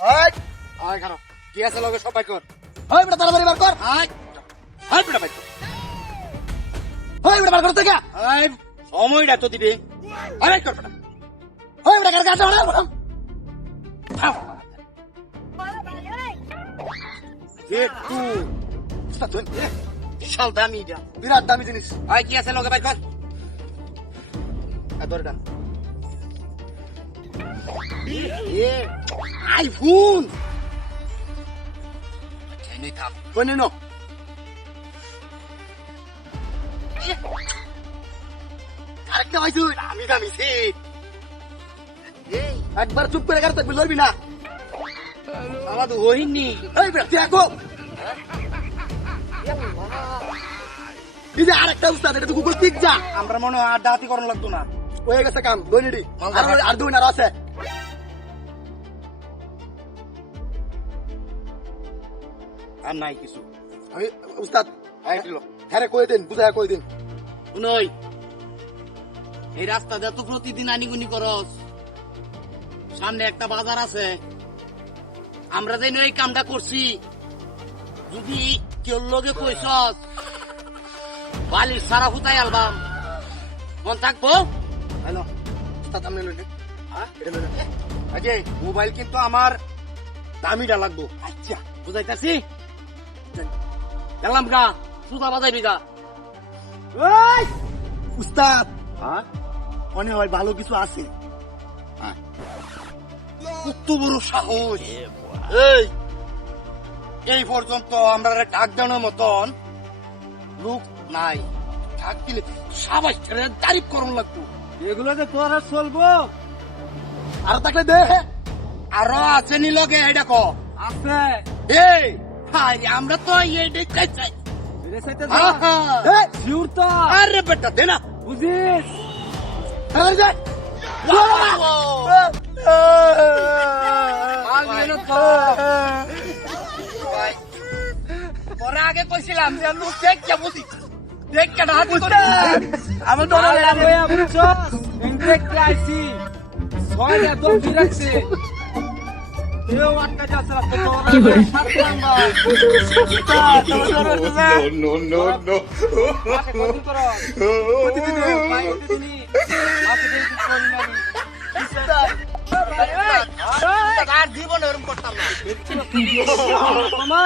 আয় আয় খারাপ কি আছে লগে সবাই কর হয় বেটা তাড়াতাড়ি বার কর আয় আয় বেটা ভাই হয় বেটা বার করতে গা আয় সময়টা তো দিবে আয় কর বেটা হয় বেটা কার কাছে ওড়া একটু বিশাল দামি এটা বিরাট দামি জিনিস আয় কি আছে লগে ভাই কর ধরে আইফোন একবার চুপ করে গাড়ি থাকবি লড়বি না আমাদের হইনি আরেকটা উস্তাদ এটা তো গুগল পিক যা আমরা মনে হয় আর ডাতি করানো লাগতো না হয়ে গেছে কাম দৈনিডি আর দুই আর আছে আর নাই কিছু আমি উস্তাদ হ্যাঁ কই দিন বুঝায় কই দিন শুনই এই রাস্তা দিয়ে তো প্রতিদিন আনিগুনি করস সামনে একটা বাজার আছে আমরা যেন এই কামটা করছি যদি কেউ লগে কইসস বালির সারা হুতাই অ্যালবাম মন থাকবো হ্যালো উস্তাদ আপনি লইলেন আজে মোবাইল কিন্তু আমার দামিটা লাগবো আচ্ছা বুঝাইতাছি গেলাম গা সুতা বাজাইবি গা উস্তাদ মনে হয় ভালো কিছু আছে কত বড় সাহস এই পর্যন্ত আমরা ডাক দেওয়ার মতন লোক নাই ডাক দিলে সবাই তারিফ করুন লাগতো এগুলো যে তোর আর চলবো আর থাকলে দে আরো আছে নি লগে এই দেখো আছে এই আমরা তো এইটাই চাই আরে বেটা দে না বুঝিস আগে কইছিলাম যে লোক দেখে বুঝি দেখে না আমার রাখছে জীবন এরকম করতাম না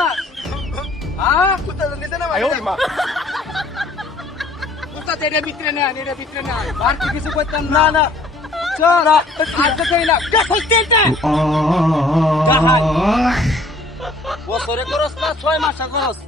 ভিতরে না ভিতরে না আর কিছু করতাম না না বছরে করস না 6 মাসে করস